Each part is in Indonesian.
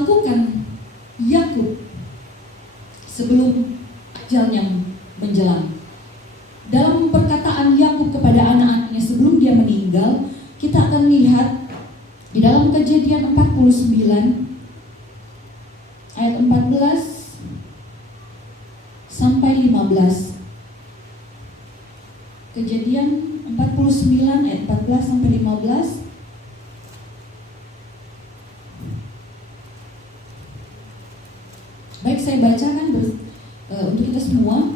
dilakukan Yakub sebelum ajalnya menjelang. Dalam perkataan Yakub kepada anak-anaknya sebelum dia meninggal, kita akan lihat di dalam Kejadian 49 ayat 14 sampai 15. Kejadian 49 ayat 14 sampai 15. Baik, saya bacakan untuk kita semua.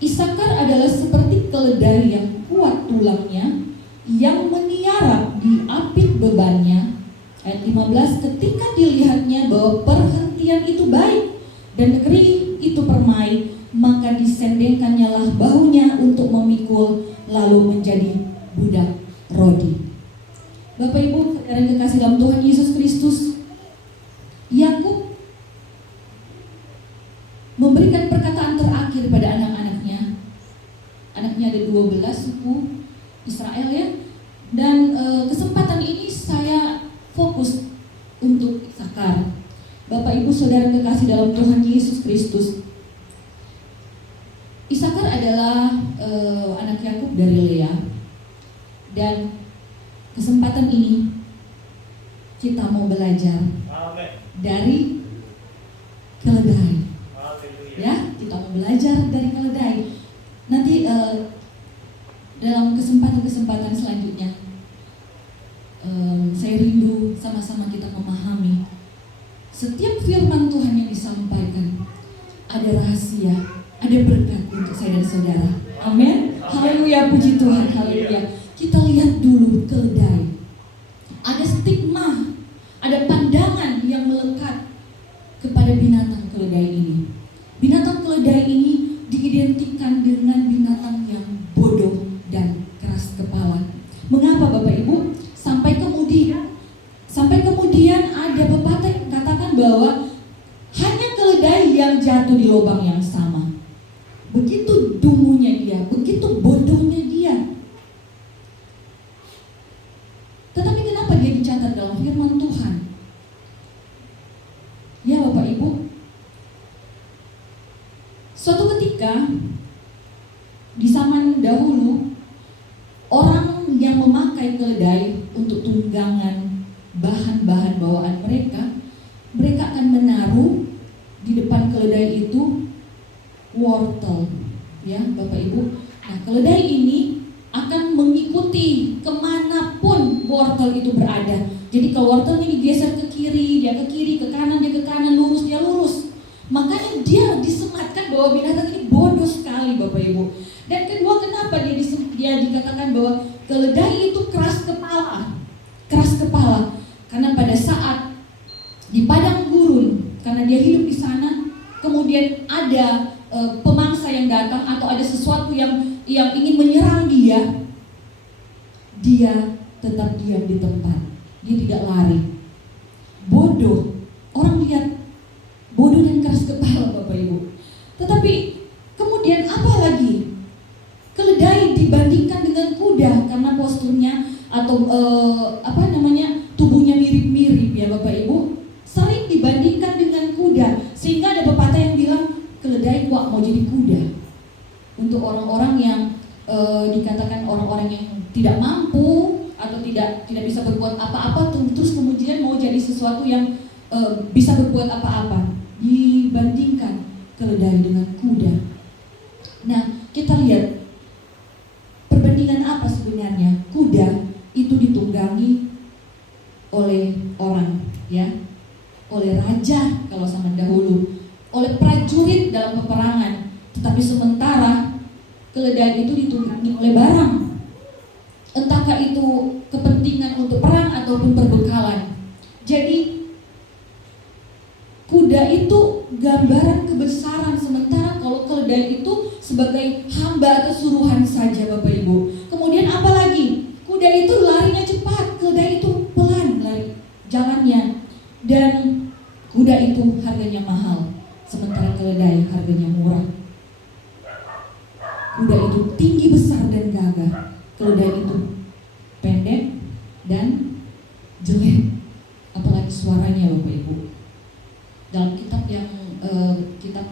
Isakar adalah seperti keledai yang kuat tulangnya, yang meniarap di apit bebannya. Ayat 15, ketika dilihatnya bahwa perhentian itu baik dan negeri itu permai, maka disendengkannyalah bahunya untuk memikul, lalu menjadi budak rodi. Bapak Ibu, saudara yang kekasih dalam Tuhan Yesus Kristus, Yakub memberikan perkataan terakhir pada anak-anaknya. Anaknya ada 12 suku Israel ya. Dan kesempatan ini saya fokus untuk Isakar. Bapak Ibu saudara kekasih dalam Tuhan Yesus Kristus, Isakar adalah anak Yakub dari Lea. Dan kesempatan ini kita mau belajar dari keledai. Ya, kita mau belajar dari keledai. Nanti dalam kesempatan-kesempatan selanjutnya saya rindu sama-sama kita memahami setiap firman Tuhan yang disampaikan ada rahasia, ada berkat untuk saya dan saudara. Amin. Haleluya, puji Tuhan. Haleluya. Kita lihat dulu keledai. Ada stigma, ada pandangan yang melekat kepada binatang keledai ini. Binatang keledai ini diidentikan dengan binatang yang bodoh dan keras kepala. Mengapa Bapak Ibu? Sampai kemudian ada pepatah yang katakan bahwa hanya keledai yang jatuh di lubang yang sama. Begitu dungunya dia, begitu bodohnya dia. Tetapi kenapa dia dicatat dalam firman Tuhan? Ya Bapak Ibu, suatu ketika di zaman dahulu, orang yang memakai keledai untuk tunggangan bahan-bahan bawaan mereka akan menaruh di depan keledai itu wortel, ya Bapak Ibu. Nah, keledai ini akan mengikuti kemanapun wortel itu berada. Jadi kalau wortelnya digeser ke kiri, dia ke kiri, ke kanan, dia ke kanan, lurus, dia lurus. Makanya dia disematkan bahwa binatang ini bodoh sekali Bapak Ibu. Dan kedua, kenapa dia dikatakan bahwa keledai itu keras kepala? Keras kepala karena pada saat di padang gurun, karena dia hidup di sana, kemudian ada pemangsa yang datang atau ada sesuatu yang ingin menyerang dia tetap diam di tempat. Dia tidak lari. Bodoh. Orang lihat bodoh dan keras kepala Bapak Ibu. Tetapi kemudian apa lagi? Keledai dibandingkan dengan kuda karena posturnya atau tubuhnya mirip-mirip ya Bapak Ibu. Sering dibandingkan dengan kuda, sehingga ada pepatah yang bilang keledai kok mau jadi kuda. Untuk orang-orang yang dikatakan orang-orang yang tidak mampu atau tidak bisa berbuat apa-apa, terus kemudian mau jadi sesuatu yang bisa berbuat apa-apa, dibandingkan keledai dengan kuda. Nah, kita lihat perbandingan apa sebenarnya. Kuda itu ditunggangi oleh orang, ya, oleh raja kalau zaman dahulu, oleh prajurit dalam peperangan. Tetapi sementara keledai itu ditunggangi oleh barang, entahkah itu kepentingan untuk perang ataupun perbekalan. Jadi kuda itu gambaran kebesaran, sementara kalau keledai itu sebagai hamba atau suruhan saja Bapak Ibu. Kemudian apa lagi? Kuda itu larinya cepat, keledai itu pelan lari jalannya. Dan kuda itu harganya mahal, sementara keledai harganya murah. Kuda itu tinggi, besar, dan gagah. Keledai itu pendek dan jelek. Apalagi suaranya Bapak Ibu. Dalam kitab yang kitab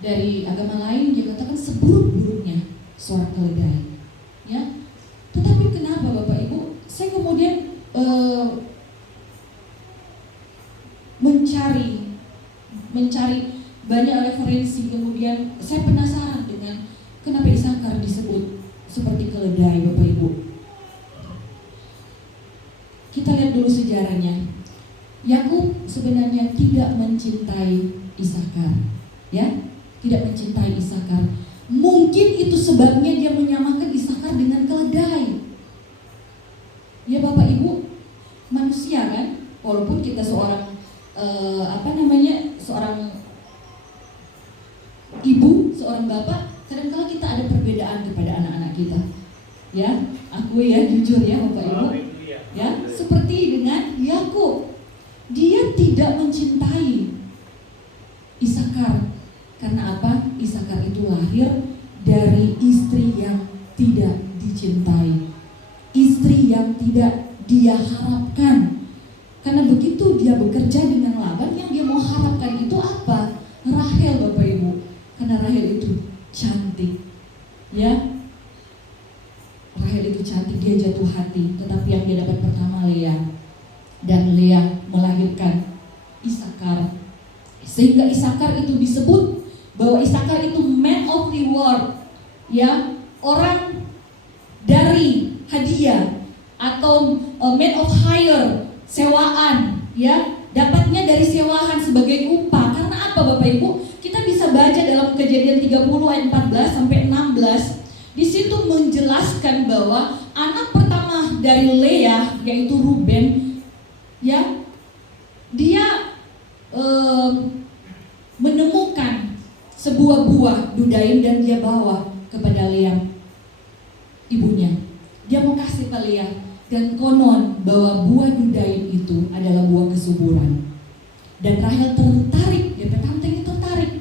dari agama lain dia katakan seburuk-buruknya suara keledai. Ya, tetapi kenapa Bapak Ibu? Saya kemudian mencari banyak referensi, kemudian saya penasaran dengan kenapa Isakar disebut seperti keledai Bapak Ibu. Kita lihat dulu sejarahnya. Yakub sebenarnya tidak mencintai Isakar, ya, tidak mencintai Isakar. Mungkin itu sebabnya dia menyamakan Isakar dengan keledai. Ya Bapak Ibu, manusia kan, walaupun kita seorang seorang ibu, seorang bapak, kadang-kala kita ada perbedaan kepada anak-anak kita. Ya, aku ya jujur ya Bapak Ibu. Ya, seperti dengan Yakub. Dia tidak mencintai Isakar. Karena apa? Isakar itu lahir dari istri yang tidak dicintai, istri yang tidak dia harapkan. Karena begitu dia bekerja dengan Laban, yang dia mau harapkan itu apa? Rahel Bapak Ibu. Karena Rahel itu cantik, ya. Rahel itu cantik, dia jatuh hati. Tetapi yang dia dapat pertama Lea, dan Lea melahirkan Isakar. Sehingga Isakar itu disebut bahwa Isakar itu man of reward, ya, orang dari hadiah atau man of hire, sewaan, ya, dapatnya dari sewahan sebagai upah. Karena apa Bapak Ibu? Kita bisa baca dalam Kejadian 30 ayat 14 sampai 16. Di situ menjelaskan bahwa anak pertama dari Lea, yaitu Ruben, ya, dia menemukan sebuah buah dudaim dan dia bawa kepada Lea, ibunya. Dia mau kasih ke Lea, dan konon bahwa buah dudaim itu adalah buah kesuburan. Dan Rahel tertarik, dia tante ini tertarik.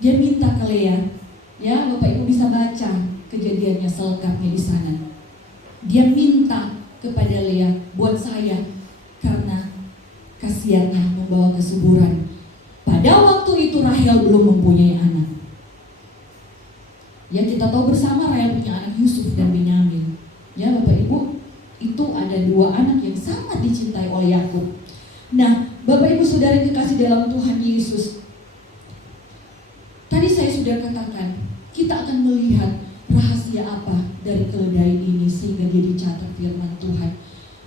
Dia minta ke Lea, ya Bapak Ibu bisa baca kejadiannya selengkapnya di sana. Dia minta kepada Lea, buat saya, karena kasihannya membawa kesuburan. Pada waktu itu Rahel belum mempunyai anak. Ya, kita tahu bersama Rahel punya anak Yusuf dan Binyamin. Ya Bapak Ibu, itu ada dua anak yang sangat dicintai oleh Yakub. Nah, Bapak Ibu Saudara yang dikasih dalam Tuhan Yesus, tadi saya sudah katakan, kita akan melihat rahasia apa dari keledai ini sehingga dia dicatat firman Tuhan.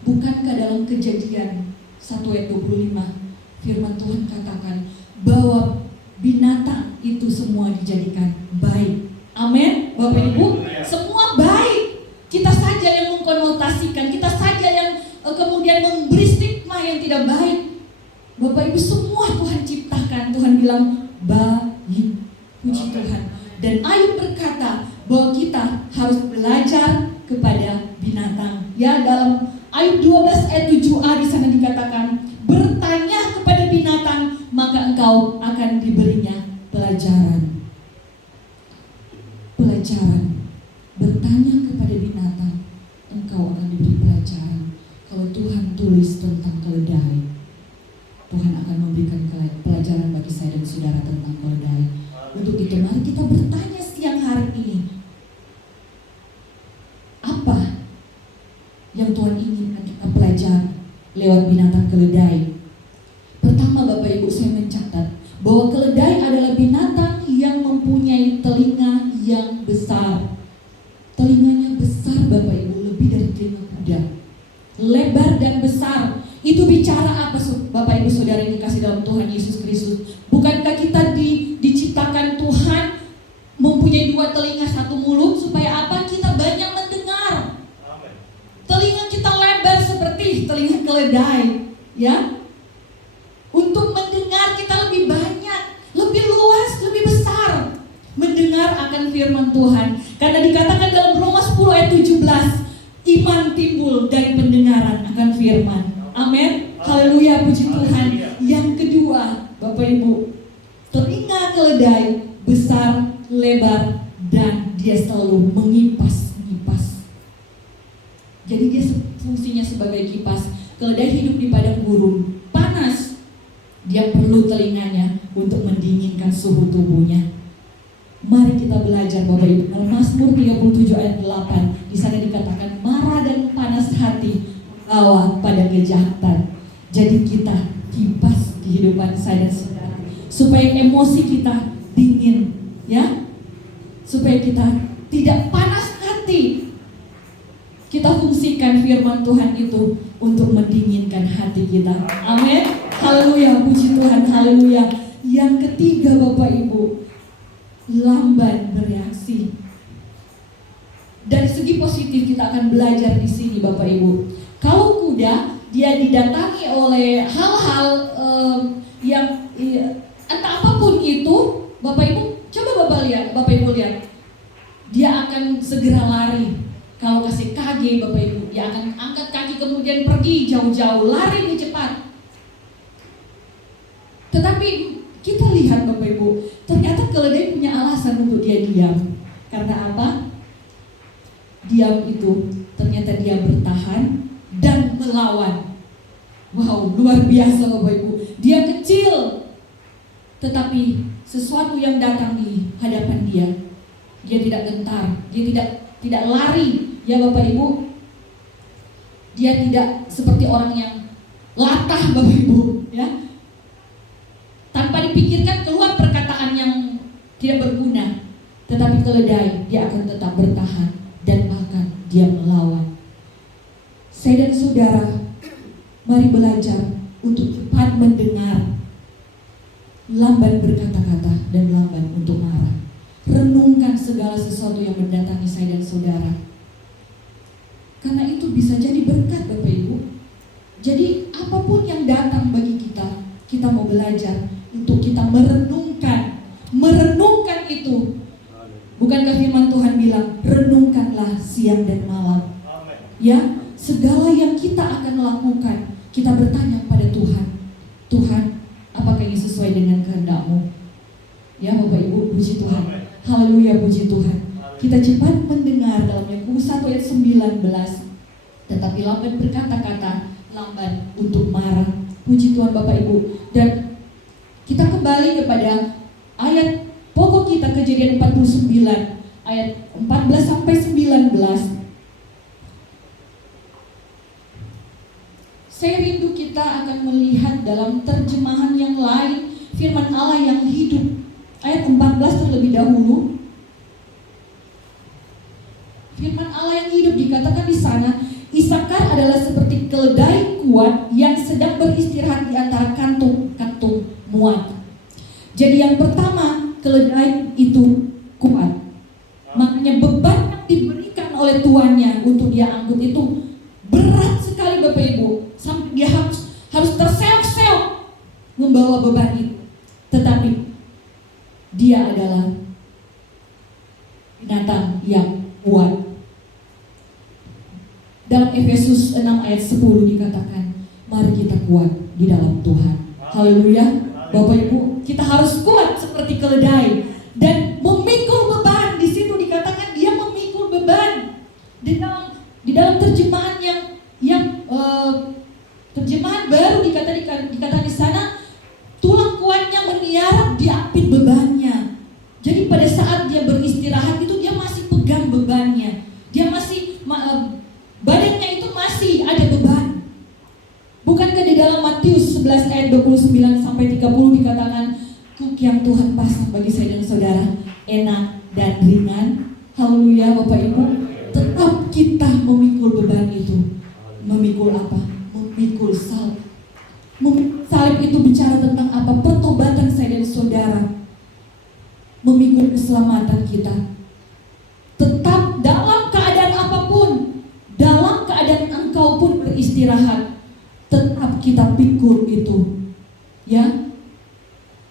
Bukankah dalam Kejadian 1 ayat 25 firman Tuhan katakan bahwa binatang itu semua dijadikan baik. Amin Bapak Ibu, semua baik. Kita saja yang mengkonotasikan, kita saja yang kemudian memberi stigma yang tidak baik. Bapak Ibu, semua Tuhan ciptakan. Tuhan bilang baik, puji Tuhan. Dan Ayub berkata bahwa kita harus belajar kepada binatang. Ya, dalam Ayub 12 ayat 7a di sana dikatakan, bertanya kepada binatang maka engkau akan diberinya pelajaran. Pelajaran. Bertanya kepada binatang, engkau akan diberi pelajaran. Kalau Tuhan tulis tentang keledai, Tuhan akan memberikan pelajaran bagi saya dan saudara tentang keledai. Untuk itu mari kita bertanya siang hari ini, apa yang Tuhan inginkan kita pelajari lewat binatang keledai. Pertama Bapak Ibu, saya mencatat bahwa keledai adalah binatang yang mempunyai telinga yang besar. Telinganya besar Bapak Ibu, lebih dari telinga kuda. Lebar dan besar. Itu bicara apa Bapak Ibu Saudara yang dikasih dalam Tuhan Yesus Kristus? Bukankah kita diciptakan Tuhan mempunyai dua telinga satu mulut supaya apa? Kita banyak mendengar. Telinga kita lebar seperti telinga keledai, ya. Untuk mendengar kita lebih banyak, lebih luas, lebih besar mendengar akan firman Tuhan. Karena dikatakan dalam Roma 10 ayat 17, iman timbul dari pendengaran akan firman. Amin. Haleluya, puji Tuhan. Yang kedua, Bapak Ibu, telinga keledai besar, lebar, dan dia selalu mengipas. Jadi dia fungsinya sebagai kipas. keledai hidup di padang gurun, panas. Dia perlu telinganya untuk mendinginkan suhu tubuhnya. Mari kita belajar Bapak Ibu. Dalam Mazmur 37 ayat 8, di sana dikatakan marah dan panas hati membawa pada kejahatan. Jadi kita kipas kehidupan saya dan saudara, supaya emosi kita dingin, ya, supaya kita tidak panas hati. Kita fungsikan firman Tuhan itu untuk mendinginkan hati kita. Amin. Haleluya, puji Tuhan, haleluya. Yang ketiga Bapak Ibu, lamban bereaksi. Dari segi positif kita akan belajar di sini Bapak Ibu. Kalau kuda, dia didatangi oleh hal-hal yang entah apapun itu, Bapak Ibu, coba Bapak Ibu lihat, dia akan segera lari. Kalau kasih kaki Bapak Ibu, dia akan angkat kaki kemudian pergi jauh-jauh, lari lebih cepat. Tetapi kita lihat Bapak Ibu, ternyata keledai punya alasan untuk dia diam. Karena apa? Diam itu ternyata dia bertahan dan melawan. Wow, luar biasa Bapak Ibu. Dia kecil, tetapi sesuatu yang datang di hadapan dia tidak gentar, dia tidak lari, ya Bapak Ibu. Dia tidak seperti orang yang latah Bapak Ibu, ya. Tanpa dipikirkan keluar perkataan yang tidak berguna, tetapi keledai dia akan tetap bertahan dan bahkan dia melawan. Saya dan saudara, mari belajar untuk cepat mendengar, lamban berkata-kata dan lamban untuk marah. Renungkan segala sesuatu yang mendatangi saya dan saudara, karena itu bisa jadi berkat Bapak Ibu. Jadi apapun yang datang bagi kita, kita mau belajar untuk kita merenungkan itu. Bukankah firman Tuhan bilang, renungkanlah siang dan malam. Ya, segala yang kita akan lakukan, kita bertanya pada Tuhan, Tuhan, apakah ini sesuai dengan kehendak-Mu? Ya Bapak Ibu, puji Tuhan. Haleluya, puji Tuhan. Kita cepat mendengar dalam Yakobus 1 ayat 19. Tetapi lamban berkata-kata, lamban untuk marah. Puji Tuhan Bapak Ibu. Dan kita kembali kepada ayat pokok kita, Kejadian 49 ayat 14 sampai 19. Saya rindu kita akan melihat dalam terjemahan yang lain firman Allah yang hidup. Ayat 14 terlebih dahulu. Firman Allah yang hidup dikatakan di sana, Isakar adalah seperti keledai kuat yang sedang beristirahat di antara kantung-kantung muat. Jadi yang pertama, keledai itu kuat. Makanya beban yang diberikan oleh tuannya untuk dia angkut itu berat sekali Bapak Ibu. Sampai dia harus terseok-seok membawa beban itu. Tetapi dia adalah binatang yang kuat. Dalam Efesus 6 ayat 10 dikatakan, mari kita kuat di dalam Tuhan. Haleluya. Bapak Ibu, kita harus kuat seperti keledai dan memikul beban. Di situ dikatakan dia memikul beban. Di dalam terjemahan yang terjemahan baru dikatakan di sana, tulang kuatnya meniarap diapit bebannya. Jadi pada saat dia beristirahat itu dia masih pegang bebannya. Dia masih badannya itu masih ada beban. Bukankah di dalam Matius 11 ayat 29 sampai 30 dikatakan, kuk yang Tuhan pasang bagi saya dan saudara enak dan ringan. Haleluya Bapak Ibu. Tetap kita memikul beban itu. Memikul apa? Memikul salib. Salib itu bicara tentang apa? Pertobatan saya dan saudara. Memikul keselamatan kita. Tetap dalam keadaan apapun, dalam keadaan engkau pun beristirahat, tetap kita pikul itu. Ya.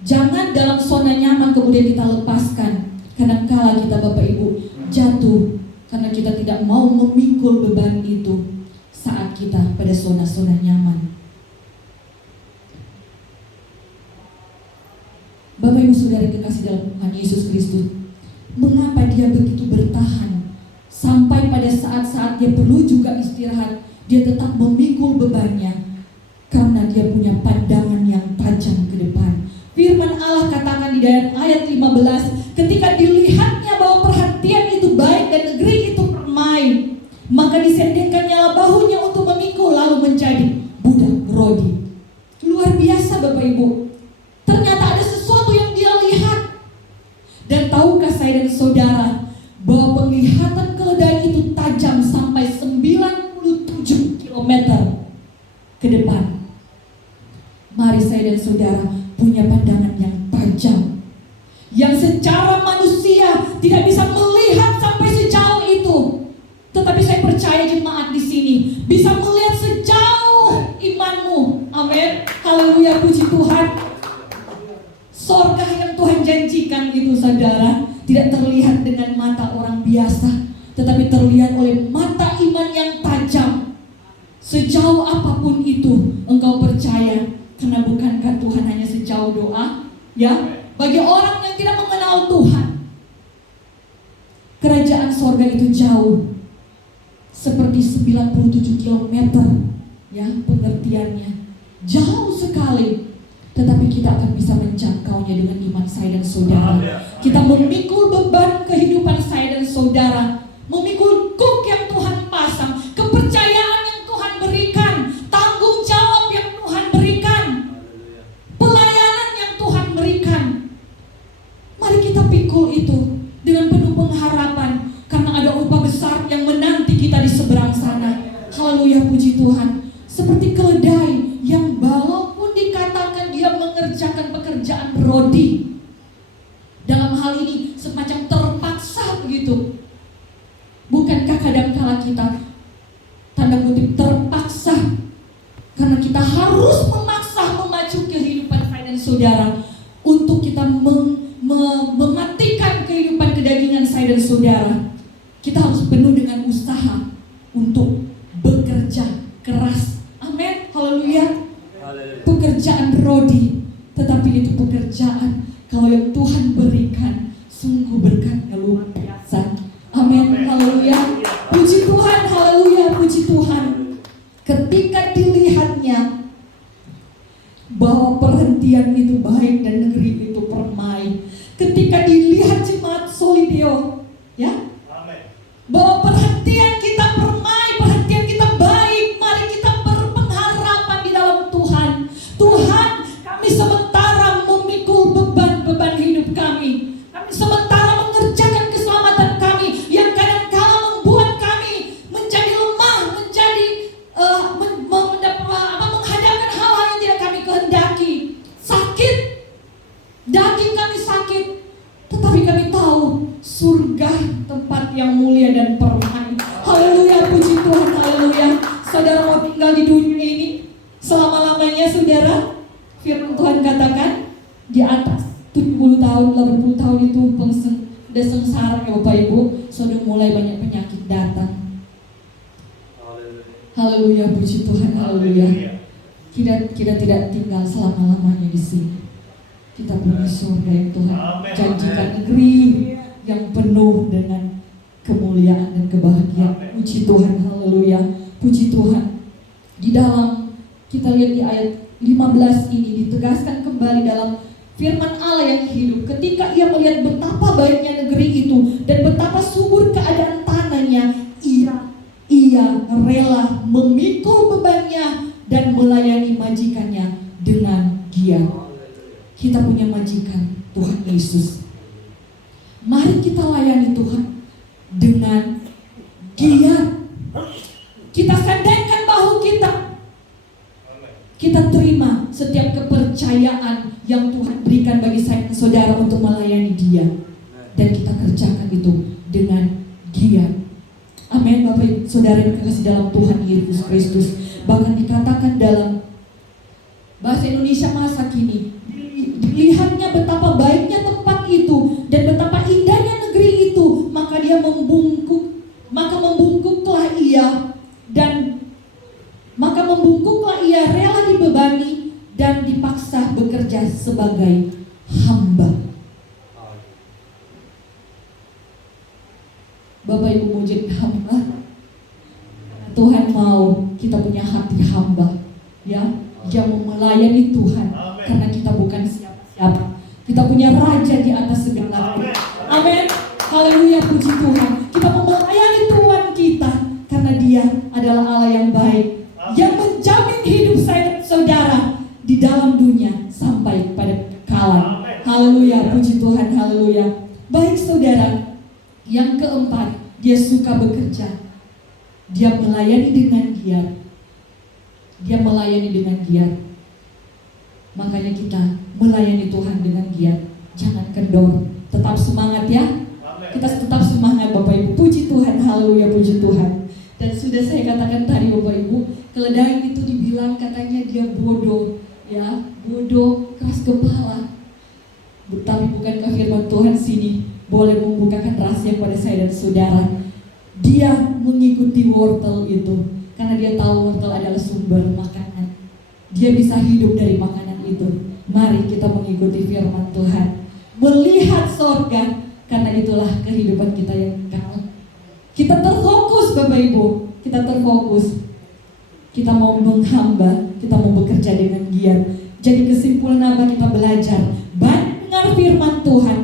Jangan dalam zona nyaman kemudian kita lepaskan. Kadangkala kita Bapak Ibu jatuh karena kita tidak mau memikul beban itu saat kita pada zona-zona nyaman. Bapak Ibu Saudara kekasih dalam Tuhan Yesus Kristus, mengapa dia begitu bertahan sampai pada saat-saat dia perlu juga istirahat, dia tetap memikul bebannya. di ayat 15, ketika dilihatnya bahwa perhentian itu baik dan negeri itu permai, maka disendingkannya bahunya untuk memikul lalu menjadi budak Rodi. Luar biasa Bapak Ibu. Ternyata ada sesuatu yang dia lihat. Dan tahukah saya dan saudara bahwa penglihatan keledai itu tajam sampai 97 km ke depan. Mari saya dan saudara punya pandangan yang tajam, yang secara manusia tidak bisa melihat sampai sejauh itu. Tetapi saya percaya jemaat di sini bisa melihat sejauh imanmu. Amin. Haleluya, puji Tuhan. Sorga yang Tuhan janjikan itu saudara tidak terlihat dengan mata orang biasa, tetapi terlihat oleh mata iman yang tajam. Sejauh apapun itu engkau percaya, karena bukankah Tuhan hanya sejauh doa? Ya, bagi orang yang tidak mengenal Tuhan, kerajaan sorga itu jauh, seperti 97 km, ya pengertiannya jauh sekali. Tetapi kita akan bisa menjangkaunya dengan iman saya dan saudara. Kita memikul beban kehidupan saya dan saudara, memikul kuk yang Tuhan pasang, kepercayaan yang Tuhan berikan, tanggung jawab yang Tuhan berikan, pelayanan yang Tuhan berikan. Mari kita pikul itu dengan penuh pengharapan, karena ada upah besar yang menanti kita di seberang sana. Haleluya, puji Tuhan. Seperti keledai yang walaupun dikatakan dia mengerjakan pekerjaan Rodi, dalam hal ini semacam terpaksa begitu. Bukankah kadang-kala kita tanda kutip terpaksa, karena kita harus memaksa memacu kehidupan saya dan saudara untuk kita mematikan kehidupan kedagingan saya dan saudara. Kita harus penuh dengan usaha untuk bekerja keras. Amin, haleluya. Pekerjaan Rodi, tetapi itu pekerjaan kalau yang Tuhan berikan sungguh berkatnya luar biasa. Amin, haleluya. Puji Tuhan, haleluya, puji Tuhan. Ketika dilihatnya bahwa perhentian itu baik dan negeri itu permai, ketika dilihat jemaat Solidio, ya, bahwa perhentian kita permai, perhentian kita baik, mari kita berpengharapan di dalam Tuhan. Tuhan, kami sementara memikul beban-beban hidup kami. Kami sementara mengerjakan keselamatan kami yang kadang-kala membuat kami menjadi lemah, menjadi menghadapkan hal-hal yang tidak kami kehendaki. Sakit, daging kami sakit, tetapi kami tahu surga tempat yang mulia dan permai. Haleluya, puji Tuhan, haleluya. Saudara mau tinggal di dunia ini selama-lamanya, saudara? Firman Tuhan katakan di atas 70 tahun, 80 tahun itu udah sengsara ya Bapak Ibu. Sudah mulai banyak penyakit datang. Haleluya, puji Tuhan, haleluya. Kita tidak tinggal selama-lamanya di sini. Kita punya surga yang Tuhan janjikan, negeri yang penuh dengan kemuliaan dan kebahagiaan. Puji Tuhan, haleluya, puji Tuhan. Di dalam kita lihat di ayat 15 ini ditegaskan kembali dalam firman Allah yang hidup. Ketika ia melihat betapa baiknya negeri itu dan betapa subur keadaan tanahnya, ia rela memikul bebannya dan melayani majikannya dengan giat. Kita punya majikan, Tuhan Yesus. Mari kita layani Tuhan dengan giat. Kita sandangkan bahu kita. Kita terima setiap kepercayaan yang Tuhan berikan bagi saya dan saudara untuk melayani Dia, dan kita kerjakan itu dengan giat. Amin, Bapak Ibu Saudara yang dikasihi dalam Tuhan Yesus Kristus. Bahkan dikatakan dalam bahasa Indonesia masa kini, dilihatnya betapa baiknya tempat itu dan betapa indahnya negeri itu, maka membungkuklah ia rela dibebani dan dipaksa bekerja sebagai hamba. Bapak Ibu mau jadi hamba? Tuhan mau kita punya hati hamba, ya, yang mau melayani Tuhan. Karena kita bukan siapa-siapa, Kita punya Raja di atas segala. Amin. Haleluya, puji Tuhan. Kita mau melayani Tuhan kita karena Dia adalah Allah yang baik, yang menjamin hidup saya dan saudara di dalam dunia sampai pada kekekalan. Haleluya, puji Tuhan, haleluya. Baik saudara, yang keempat, dia suka bekerja. Dia melayani dengan giat. Dia melayani dengan giat. Makanya kita melayani Tuhan dengan giat. Jangan kendor, tetap semangat ya. Kita tetap semangat Bapak Ibu. Puji Tuhan, haleluya, puji Tuhan. Dan sudah saya katakan tadi Bapak Ibu, keledai itu dibilang katanya dia bodoh, ya, bodoh, keras kepala. Tapi bukankah firman Tuhan sini boleh membukakan rahasia pada saya dan saudara? Dia mengikuti wortel itu karena dia tahu wortel adalah sumber makanan. Dia bisa hidup dari makanan itu. Mari kita mengikuti firman Tuhan, melihat sorga, karena itulah kehidupan kita yang kekal. Kita terfokus Bapak Ibu, kita terfokus. Kita mau menghamba, kita mau bekerja dengan giat. Jadi kesimpulan apa kita belajar? Dengar firman Tuhan,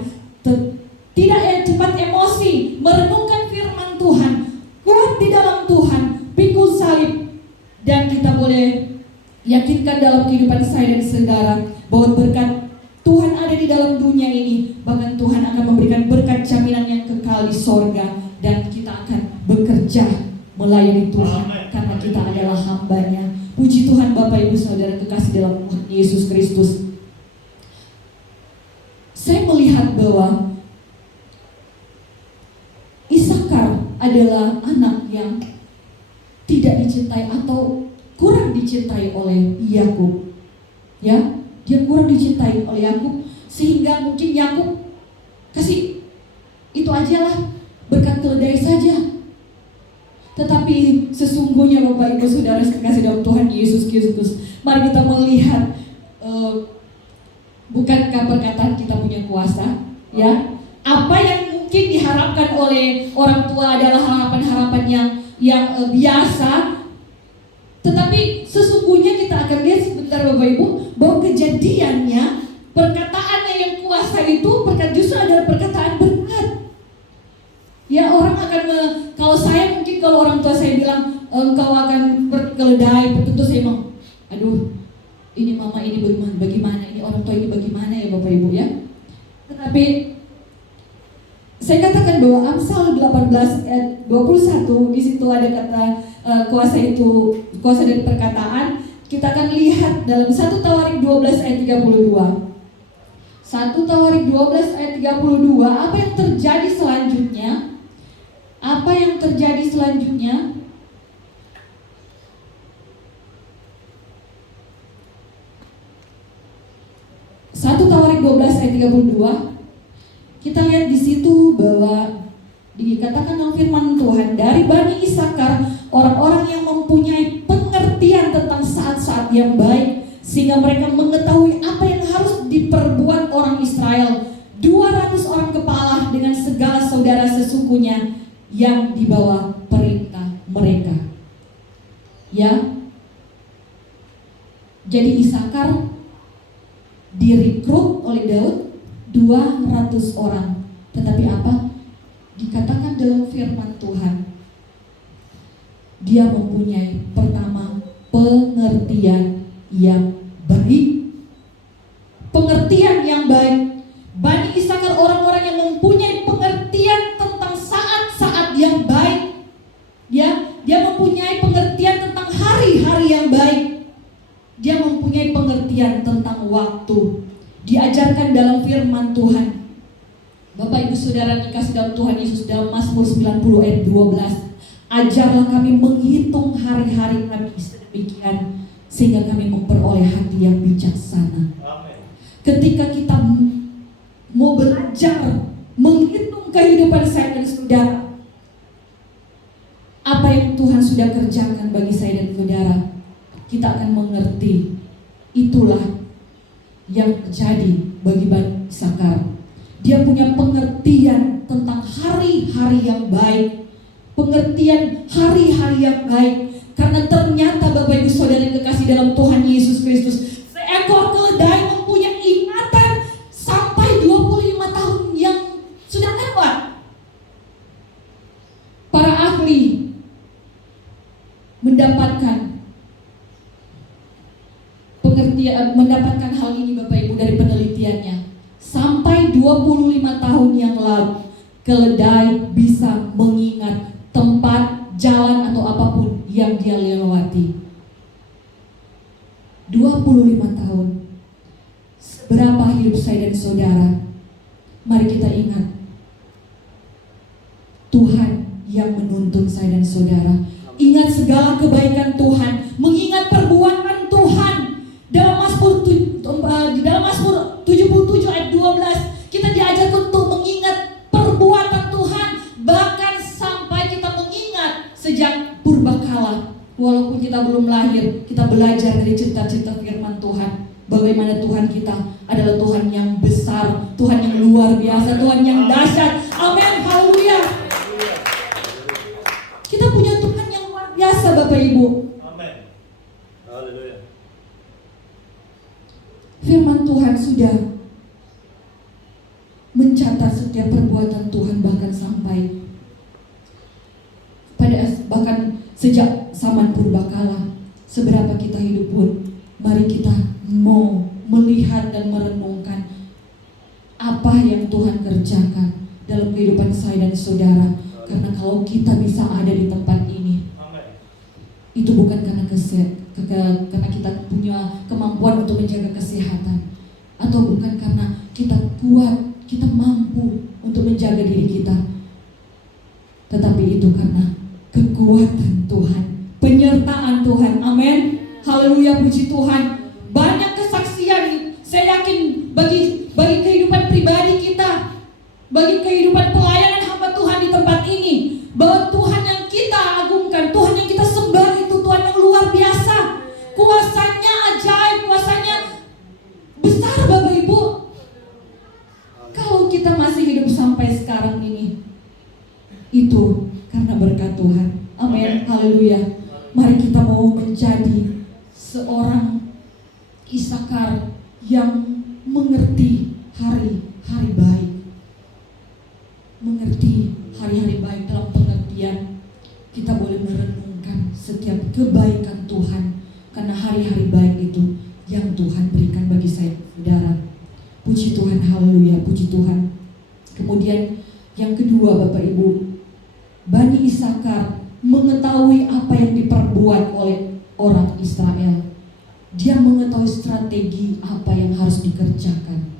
tidak cepat emosi, merenungkan firman Tuhan, kuat di dalam Tuhan, pikul salib, dan kita boleh yakinkan dalam kehidupan saya dan saudara bahwa berkat Tuhan ada di dalam dunia ini. Bahkan Tuhan akan memberikan berkat jaminan yang kekal di sorga, dan kita akan bekerja melayani Tuhan karena kita adalah hambanya. Puji Tuhan Bapak Ibu Saudara kekasih dalam Tuhan Yesus Kristus. Saya melihat bahwa Isakar adalah anak yang tidak dicintai atau kurang dicintai oleh Yakub. Ya, dia kurang dicintai oleh Yakub sehingga mungkin Yakub kasih itu ajalah, berkat keledai saja. Tetapi sesungguhnya Bapak Ibu Saudara kekasih dalam Tuhan Yesus Kristus, mari kita melihat bukankah perkataan kita punya kuasa? Ya, apa yang mungkin diharapkan oleh orang tua adalah harapan-harapan yang biasa, tetapi sesungguhnya kita akan lihat sebentar Bapak Ibu bahwa kejadiannya, perkataannya yang kuasa itu justru adalah perkataan berkat. Ya, orang akan kalau saya mungkin kalau orang tua saya bilang engkau akan berkeledai, tentu saya mau, aduh, ini mama ini bagaimana, ini orang tua ini bagaimana ya Bapak Ibu ya. Tetapi saya katakan bahwa Amsal 18 ayat 21 di situ ada kata kuasa itu, kuasa dari perkataan. Kita akan lihat dalam 1 Tawarik 12 ayat 32. 1 Tawarik 12 ayat 32, apa yang terjadi selanjutnya? Apa yang terjadi selanjutnya? Satu Tawarik 12 ayat 32, kita lihat di situ bahwa dikatakan dalam firman Tuhan, dari Bani Isakar orang-orang yang mempunyai pengertian tentang saat-saat yang baik, sehingga mereka mengetahui apa yang harus diperbuat orang Israel. 200 orang kepala dengan segala saudara sesukunya yang di bawah perintah mereka. Ya, jadi Isakar direkrut oleh Daud 200 orang. Tetapi apa? Dikatakan dalam firman Tuhan, dia mempunyai pertama pengertian yang baik. Pengertian yang baik. Bani Isakar orang-orang yang mempunyai pengertian tentang saat-saat yang baik. Ya, dia mempunyai pengertian tentang hari-hari yang baik. Dia mempunyai pengertian tentang waktu. Diajarkan dalam firman Tuhan. Bapak Ibu Saudara dikasih dalam Tuhan Yesus, dalam Mazmur 90 ayat 12. Ajarlah kami menghitung hari-hari kami sedemikian, sehingga kami memperoleh hati yang bijaksana. Amen. Ketika kita mau belajar menghitung kehidupan saya dan saudara, apa yang Tuhan sudah kerjakan bagi saya dan saudara, kita akan mengerti. Itulah yang terjadi bagi Bani Isakar. Dia punya pengertian tentang hari-hari yang baik. Pengertian hari-hari yang baik. Karena ternyata Bapak Ibu Saudara yang kekasih dalam Tuhan Yesus Kristus, seekor keledai mempunyai ingatan sampai mendapatkan hal ini Bapak Ibu dari penelitiannya. Sampai 25 tahun yang lalu keledai bisa mengingat tempat, jalan atau apapun yang dia lewati. 25 tahun. Berapa hidup saya dan saudara? Mari kita ingat Tuhan yang menuntun saya dan saudara. Ingat segala kebaikan Tuhan, mengingat perbuatan Tuhan. Dalam Mazmur 77 ayat 12 kita diajar untuk mengingat perbuatan Tuhan, bahkan sampai kita mengingat sejak purbakala. Walaupun kita belum lahir, kita belajar dari cerita-cerita firman Tuhan, bagaimana Tuhan kita adalah Tuhan yang besar, Tuhan yang luar biasa, Tuhan yang dahsyat. Amin, haleluya. Kita punya Tuhan yang luar biasa Bapak Ibu. Amin, haleluya. Firman Tuhan sudah mencatat setiap perbuatan Tuhan, bahkan sampai bahkan sejak zaman purbakala. Seberapa kita hidup pun, mari kita mau melihat dan merenungkan apa yang Tuhan kerjakan dalam kehidupan saya dan saudara. Karena kalau kita bisa ada di tempat ini, itu bukan karena karena kita punya kemampuan untuk menjaga kesehatan, atau bukan karena kita kuat, kita mampu untuk menjaga diri kita, tetapi itu karena kekuatan Tuhan, penyertaan Tuhan. Amin, haleluya, puji Tuhan. Banyak kesaksian, saya yakin bagi kehidupan pribadi kita, bagi kehidupan pelayanan hamba Tuhan di tempat ini, bahwa Tuhan yang kita agungkan, Tuhan yang kita sembah itu Tuhan yang luar biasa. Kuasanya ajaib, kuasanya besar Bapak Ibu. Kalau kita masih hidup sampai sekarang ini, itu karena berkat Tuhan. Amin, haleluya. Mari kita mau menjadi seorang Isakar yang mengerti hari-hari baik. Mengerti hari-hari baik dalam pengertian kita boleh merenungkan setiap kebaikan Tuhan, karena hari-hari baik itu yang Tuhan berikan bagi saya, saudara. Puji Tuhan, haleluya, puji Tuhan. Kemudian yang kedua Bapak Ibu, Bani Isakar mengetahui apa yang diperbuat oleh orang Israel. Dia mengetahui strategi apa yang harus dikerjakan.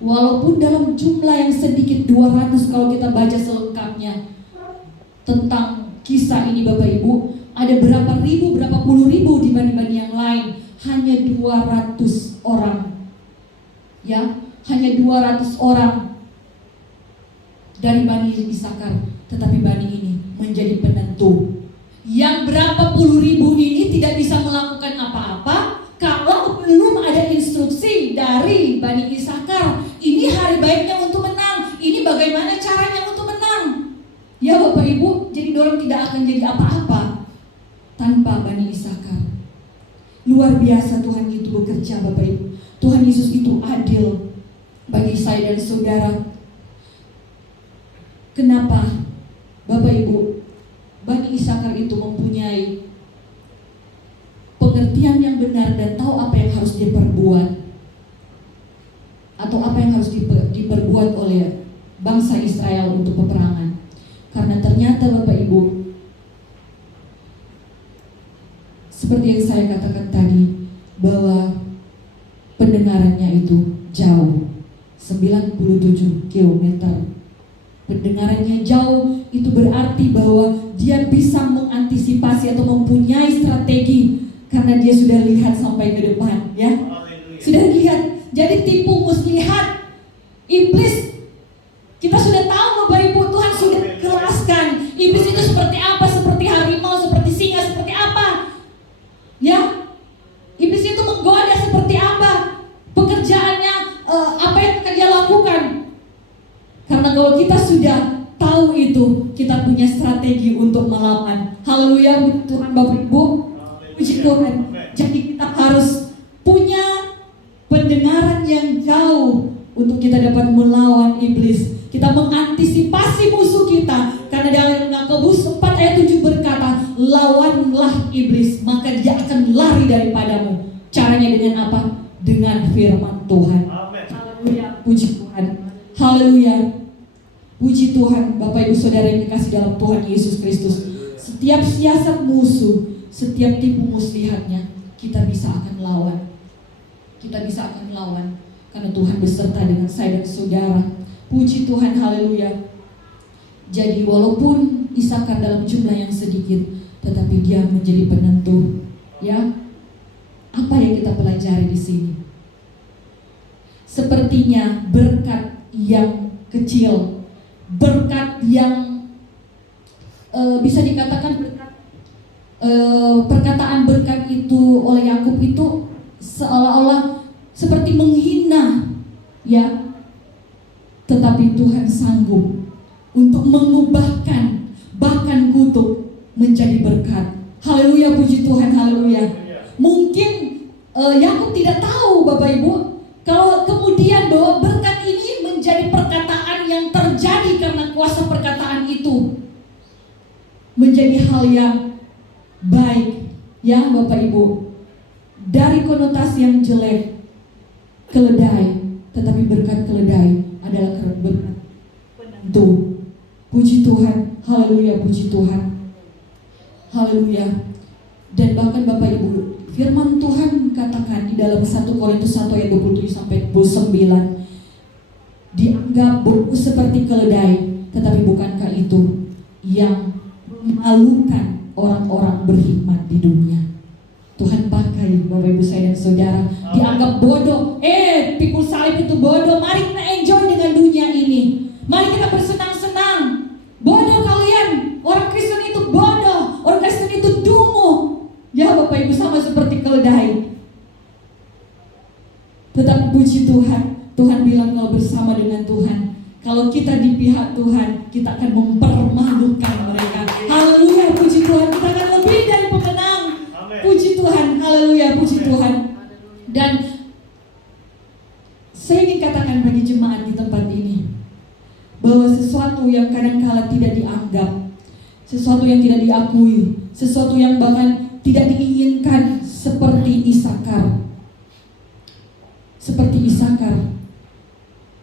Walaupun dalam jumlah yang sedikit 200, kalau kita baca selengkapnya tentang kisah ini Bapak Ibu, ada berapa ribu, berapa puluh ribu dibanding yang lain. Hanya 200 orang. Ya, hanya 200 orang dari Bani Isakar. Tetapi Bani ini menjadi penentu. Yang berapa puluh ribu ini tidak bisa melakukan apa-apa kalau belum ada instruksi dari Bani Isakar. Ini hari baiknya untuk menang, ini bagaimana caranya untuk menang. Ya Bapak Ibu, jadi dorong tidak akan jadi apa-apa tanpa Bani Isakar. Luar biasa Tuhan itu bekerja Bapak Ibu. Tuhan Yesus itu adil bagi saya dan saudara. Kenapa Bapak Ibu, Bani Isakar itu mempunyai pengertian yang benar dan tahu apa yang harus diperbuat, atau apa yang harus diperbuat oleh bangsa Israel untuk peperangan. Karena ternyata Bapak Ibu, seperti yang saya katakan tadi, bahwa pendengarannya itu jauh, 97 km. Pendengarannya jauh, itu berarti bahwa dia bisa mengantisipasi atau mempunyai strategi, karena dia sudah lihat sampai ke depan, ya. Sudah lihat. Jadi tipu muslihat iblis, kita sudah tahu Bapak Ibu, Tuhan sudah jelaskan iblis itu seperti apa, seperti harimau, seperti singa, seperti apa, ya. Iblis itu menggoda seperti apa, pekerjaannya, apa yang akan dia lakukan. Karena kalau kita sudah tahu itu, kita punya strategi untuk melawan. Haleluya, Tuhan Bapak Ibu, puji Tuhan. Jadi kita harus punya pendengaran yang jauh untuk kita dapat melawan iblis. Kita mengantisipasi musuh kita, karena dalam Yakobus 4 ayat 7 berkata, lawanlah iblis maka dia akan lari daripadamu. Caranya dengan apa? Dengan firman Tuhan. Amen. Haleluya, puji Tuhan. Haleluya. Puji Tuhan, Bapak Ibu Saudara yang dikasih dalam Tuhan Yesus Kristus. Setiap siasat musuh, setiap tipu muslihatnya, kita bisa akan lawan. Kita bisa akan lawan karena Tuhan beserta dengan saya dan saudara. Puji Tuhan, haleluya. Jadi walaupun Isakar dalam jumlah yang sedikit, tetapi dia menjadi penentu. Ya, apa yang kita pelajari di sini? Sepertinya berkat yang kecil, berkat yang bisa dikatakan berkat, perkataan berkat itu oleh Yakub itu seolah-olah seperti menghina, ya. Tetapi Tuhan sanggup untuk mengubahkan bahkan kutuk menjadi berkat. Haleluya, puji Tuhan, haleluya. Mungkin Yakub tidak tahu, Bapak Ibu, kalau kemudian bahwa berkat ini menjadi perkataan yang terjadi karena kuasa perkataan itu menjadi hal yang baik, ya Bapak Ibu. Dari konotasi yang jelek, keledai, tetapi berkat keledai adalah berkat penentu. Puji Tuhan, haleluya, puji Tuhan, haleluya. Dan bahkan Bapak Ibu, firman Tuhan katakan di dalam 1 Korintus 1 ayat 27 sampai 29, dianggap bodoh seperti keledai, tetapi bukankah itu yang memalukan orang-orang berhikmat di dunia? Tuhan pakai Bapak Ibu saya dan saudara, dianggap bodoh. Pikul salib itu bodoh. Mari kita enjoy dengan dunia ini. Mari kita bersenang-senang. Bodoh kalian, orang Kristen itu bodoh, orang Kristen itu dungu. Ya Bapak Ibu, sama seperti keledai. Tetapi puji Tuhan, Tuhan bilang kalau bersama dengan Tuhan, kalau kita di pihak Tuhan, kita akan mempermalukan mereka. Haleluya, puji Tuhan, kita akan lebih dari pemenang. Puji Tuhan, haleluya, puji Tuhan. Dan saya ingin katakan bagi jemaat di tempat ini, bahwa sesuatu yang kadang-kala tidak dianggap, sesuatu yang tidak diakui, sesuatu yang bahkan tidak diinginkan, seperti Isakar. Seperti Isakar,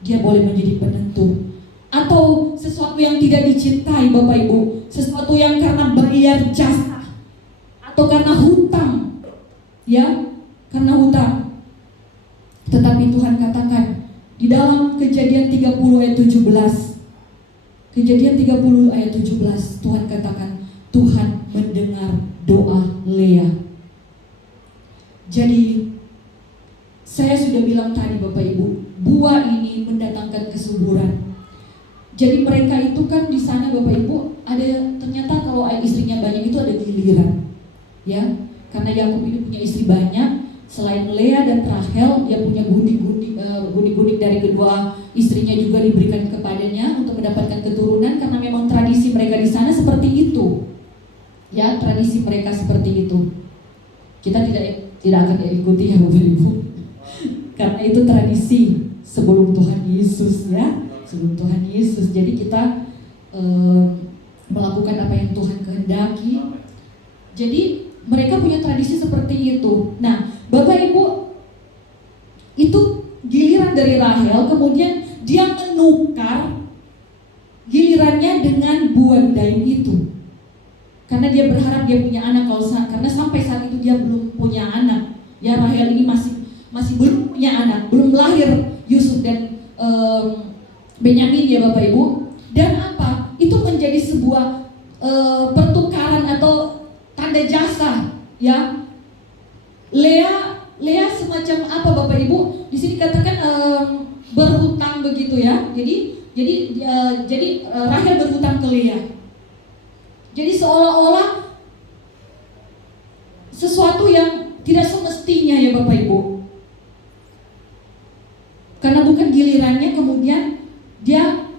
dia boleh menjadi penentu. Atau sesuatu yang tidak dicintai, Bapak Ibu, sesuatu yang karena bayar jasa atau karena hutang, ya, karena hutang. Tetapi Tuhan katakan di dalam Kejadian 30 ayat 17, Kejadian 30 ayat 17, Tuhan katakan Tuhan mendengar doa Lea. Jadi saya sudah bilang tadi Bapak Ibu, buah ini mendatangkan kesuburan. Jadi mereka itu kan di sana Bapak Ibu, ada ternyata kalau istrinya banyak itu ada giliran, ya. Karena Yakub ini punya istri banyak, selain Lea dan Rahel, dia punya gundik-gundik dari kedua istrinya juga diberikan kepadanya untuk mendapatkan keturunan, karena memang tradisi mereka di sana seperti itu. Ya, tradisi mereka seperti itu. Kita tidak akan ikuti ya Bapak Ibu. Karena itu tradisi sebelum Tuhan Yesus, ya. Sebelum Tuhan Yesus. Jadi kita melakukan apa yang Tuhan kehendaki. Jadi mereka punya tradisi seperti itu. Nah, Bapak Ibu, itu giliran dari Rahel, kemudian dia menukar gilirannya dengan buah daim itu. Karena dia berharap dia punya anak, karena sampai saat itu dia belum punya anak. Ya, Rahel ini masih belum punya anak, belum lahir Yusuf dan Benyamin, ya Bapak Ibu. Dan apa? Itu menjadi sebuah pertukaran atau tanda jasa, ya. Lea semacam apa Bapak Ibu? Di sini katakan berhutang begitu, ya. Jadi Rahel berhutang ke Lea. Jadi seolah-olah sesuatu yang tidak semestinya, ya Bapak Ibu. Karena bukan gilirannya, kemudian dia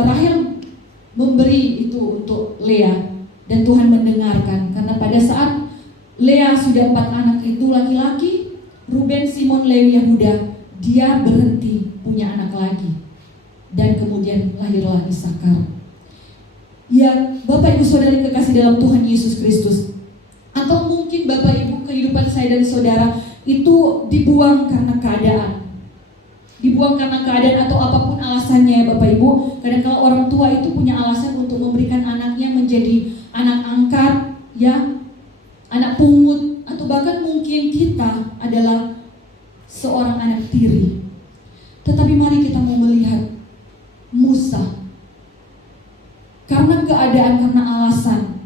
Rahel memberi itu untuk Lea, dan Tuhan mendengarkan. Karena pada saat Lea sudah 4 anak itu laki-laki, Ruben, Simon, Lewi, Yehuda, dia berhenti punya anak lagi. Dan kemudian lahirlah Isakar. Ya, Bapak Ibu Saudara kekasih dalam Tuhan Yesus Kristus. Atau mungkin Bapak Ibu kehidupan saya dan saudara itu dibuang karena keadaan. Dibuang karena keadaan atau apapun alasannya ya Bapak Ibu. Kadang kalau orang tua itu punya alasan untuk memberikan anaknya menjadi anak angkat, ya, anak pungut, atau bahkan mungkin kita adalah seorang anak tiri. Tetapi mari kita mau melihat Musa. Karena keadaan, karena alasan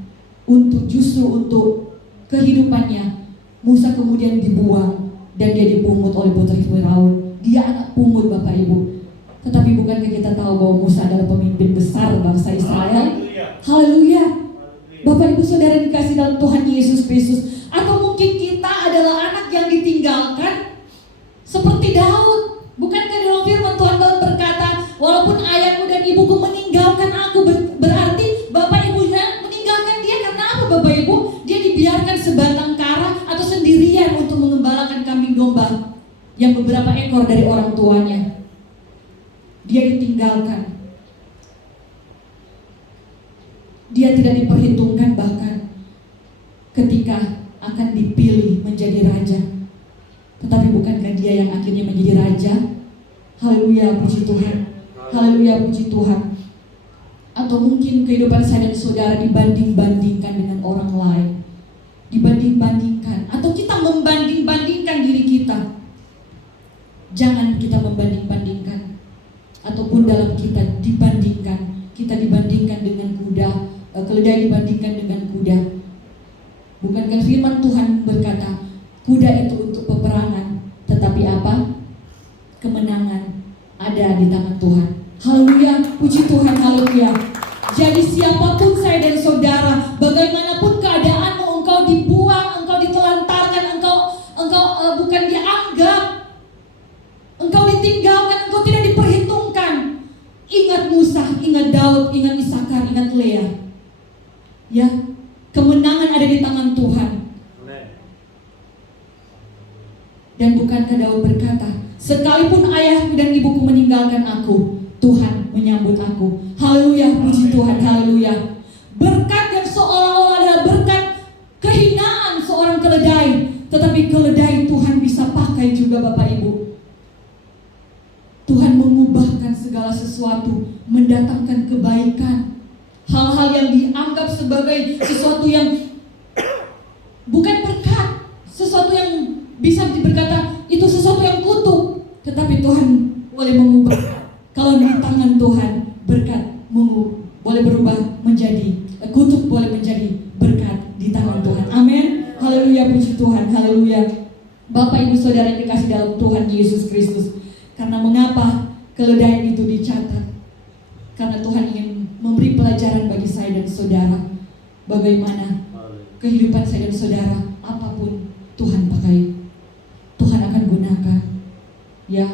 justru untuk kehidupannya, Musa kemudian dibuang dan dia dipungut oleh putri Firaun. Dia anak pungut Bapak Ibu. Tetapi bukankah kita tahu bahwa Musa adalah pemimpin besar bangsa Israel? Haleluya. Bapak Ibu Saudara dikasih dalam Tuhan Yesus Kristus. Atau mungkin kita adalah anak yang ditinggalkan seperti Daud. Bukankah dalam firman Tuhan Daud berkata, walaupun ayahku dan ibuku meninggalkan aku, berarti Bapak Ibunya meninggalkan dia karena apa Bapak Ibu? Dia dibiarkan sebatang kara atau sendirian untuk mengembalakan kambing domba yang beberapa ekor dari orang tuanya. Dia ditinggalkan. Dia tidak diperhitungkan bahkan ketika akan dipilih menjadi raja. Tetapi bukankah dia yang akhirnya menjadi raja? Haleluya, puji Tuhan. Haleluya, puji Tuhan. Atau mungkin kehidupan saya dan saudara dibanding-bandingkan dengan orang lain. Dibanding-bandingkan. Atau kita membanding-bandingkan diri kita. Jangan kita membanding-bandingkan. Ataupun dalam kita dibandingkan. Kita dibandingkan dengan kuda. Keledai dibandingkan dengan kuda. Bukankah firman Tuhan berkata, kuda itu untuk peperangan, tetapi apa? Kemenangan ada di tangan Tuhan. Haleluya, puji Tuhan, haleluya. Jadi siapapun saya dan saudara, bagaimanapun keadaanmu, engkau dibuang, engkau ditelantarkan, engkau bukan dianggap, engkau ditinggalkan, engkau tidak diperhitungkan. Ingat Musa, ingat Daud, ingat Isakar, ingat Lea. Ya, kemenangan ada di tangan Tuhan. Dan bukankah Daud berkata, sekalipun ayahku dan ibuku meninggalkan aku, Tuhan menyambut aku. Haleluya, puji Tuhan, haleluya. Berkat yang seolah-olah adalah berkat kehinaan seorang keledai, tetapi keledai Tuhan bisa pakai juga Bapak Ibu. Tuhan mengubahkan segala sesuatu, mendatangkan kebaikan. Hal-hal yang dianggap sebagai sesuatu yang bukan berkat, sesuatu yang bisa berkata itu sesuatu yang kutuk, tetapi Tuhan boleh mengubah. Kalau di tangan Tuhan, berkat boleh berubah menjadi kutuk, boleh menjadi berkat di tangan Tuhan. Amin. Haleluya, puji Tuhan, haleluya. Bapak Ibu Saudara yang dikasih dalam Tuhan Yesus Kristus. Karena mengapa keledai itu dicatat? Karena Tuhan ingin memberi pelajaran bagi saya dan saudara, bagaimana kehidupan saya dan saudara, apapun Tuhan pakai, Tuhan akan gunakan. Ya,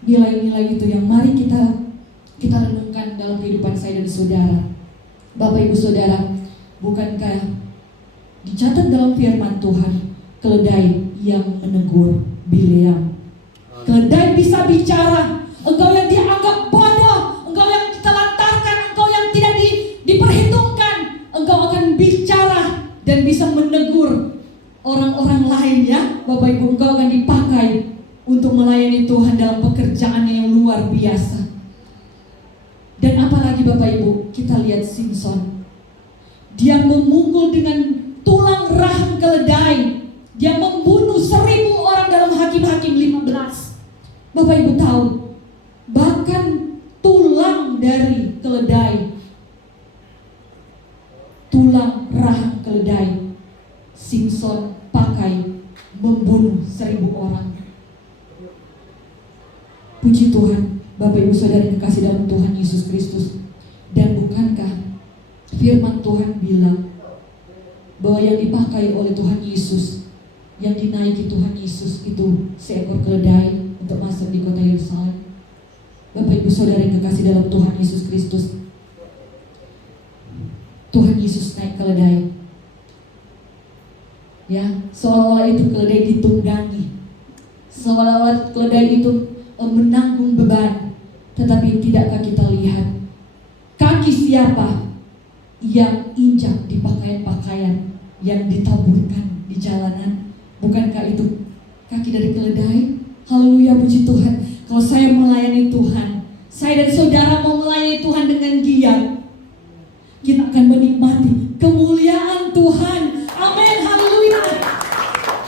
nilai-nilai itu yang mari kita renungkan dalam kehidupan saya dan saudara. Bapak Ibu Saudara, bukankah dicatat dalam firman Tuhan keledai yang menegur Bileam? Keledai bisa bicara. Engkau yang dianggap bodoh, engkau yang ditelantarkan, engkau yang tidak diperhitungkan, engkau akan bicara dan bisa menegur orang-orang lain, ya Bapak Ibu. Engkau akan dipakai untuk melayani Tuhan dalam pekerjaan yang luar biasa. Dan apalagi Bapak Ibu, kita lihat Simson. Dia memukul dengan tulang rahang keledai. Dia membunuh 1000 orang dalam Hakim-Hakim 15. Bapak Ibu tahu, bahkan tulang dari keledai, tulang rahang keledai, Simson pakai membunuh 1000 orang. Puji Tuhan, Bapak Ibu Saudara yang dikasih dalam Tuhan Yesus Kristus. Dan bukankah firman Tuhan bilang bahwa yang dipakai oleh Tuhan Yesus, yang dinaiki Tuhan Yesus itu seekor keledai untuk masuk di kota Yerusalem. Bapak Ibu Saudara yang dikasih dalam Tuhan Yesus Kristus, Tuhan Yesus naik keledai. Ya, seolah-olah itu keledai ditunggangi, seolah-olah keledai itu menanggung beban. Tetapi tidakkah kita lihat kaki siapa yang injak di pakaian-pakaian yang ditaburkan di jalanan? Bukankah itu kaki dari keledai. Haleluya, puji Tuhan. Kalau saya melayani Tuhan, saya dan saudara mau melayani Tuhan dengan giat, kita akan menikmati kemuliaan Tuhan. Amin, haleluya.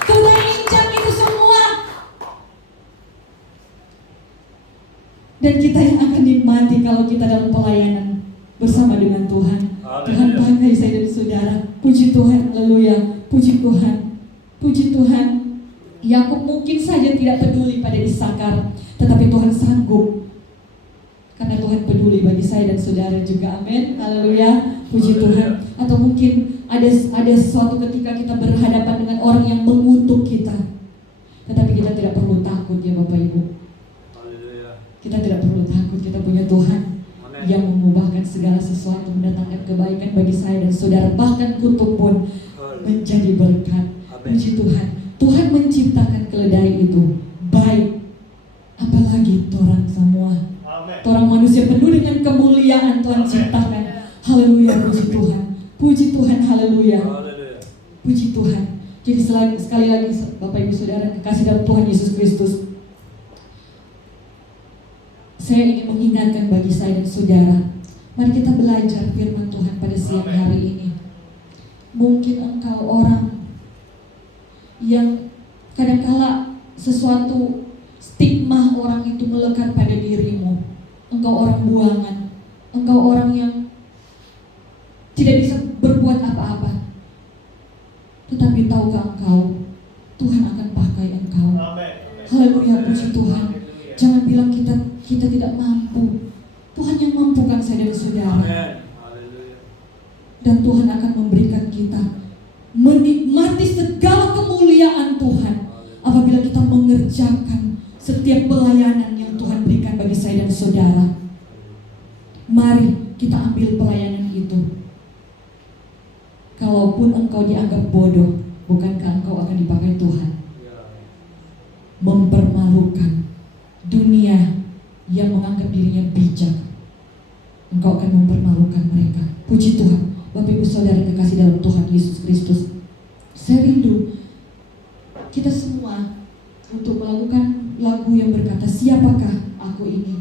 Kita injak itu semua, dan kita yang akan nikmati kalau kita dalam pelayanan bersama dengan Tuhan. Tuhan pakai saya dan saudara. Puji Tuhan, haleluya. Puji Tuhan, puji Tuhan. Yakub mungkin saja tidak peduli pada Isakar, tetapi Tuhan sanggup, karena Tuhan peduli bagi saya dan saudara juga. Amin, haleluya. Puji Tuhan. Atau mungkin ada suatu ketika kita berhadapan dengan orang yang mengutuk kita, tetapi kita tidak perlu takut ya Bapak Ibu. Kita tidak perlu takut, kita punya Tuhan yang mengubahkan segala sesuatu, mendatangkan kebaikan bagi saya dan saudara. Bahkan kutuk pun menjadi berkat. Puji Tuhan. Tuhan menciptakan keledai itu baik, apalagi torang semua. Torang manusia penuh dengan kemuliaan Tuhan ciptakan. Haleluya, puji Tuhan. Puji Tuhan, haleluya. Puji Tuhan. Jadi sekali lagi Bapak Ibu Saudara kekasih dalam Tuhan Yesus Kristus, saya ingin mengingatkan bagi saya dan saudara, mari kita belajar firman Tuhan pada siang hari ini. Mungkin engkau orang yang kadangkala sesuatu stigma orang itu melekat pada dirimu. Engkau orang buangan, engkau orang yang tidak bisa berbuat apa-apa. Tetapi tahukah engkau, Tuhan akan pakai engkau. Haleluya, puji Tuhan. Jangan bilang kita tidak mampu. Tuhan yang mampukan saya dan saudara. Dan Tuhan akan memberikan kita menikmati segala kemuliaan Tuhan apabila kita mengerjakan setiap pelayanan yang Tuhan berikan bagi saya dan saudara. Mari kita ambil pelayanan itu. Kalaupun engkau dianggap bodoh, bukankah engkau akan dipakai Tuhan? Mempermalukan dunia yang menganggap dirinya bijak, engkau akan mempermalukan mereka. Puji Tuhan. Bapak Ibu Saudara kekasih dalam Tuhan Yesus Kristus, saya rindu kita semua untuk melakukan lagu yang berkata, siapakah aku ini?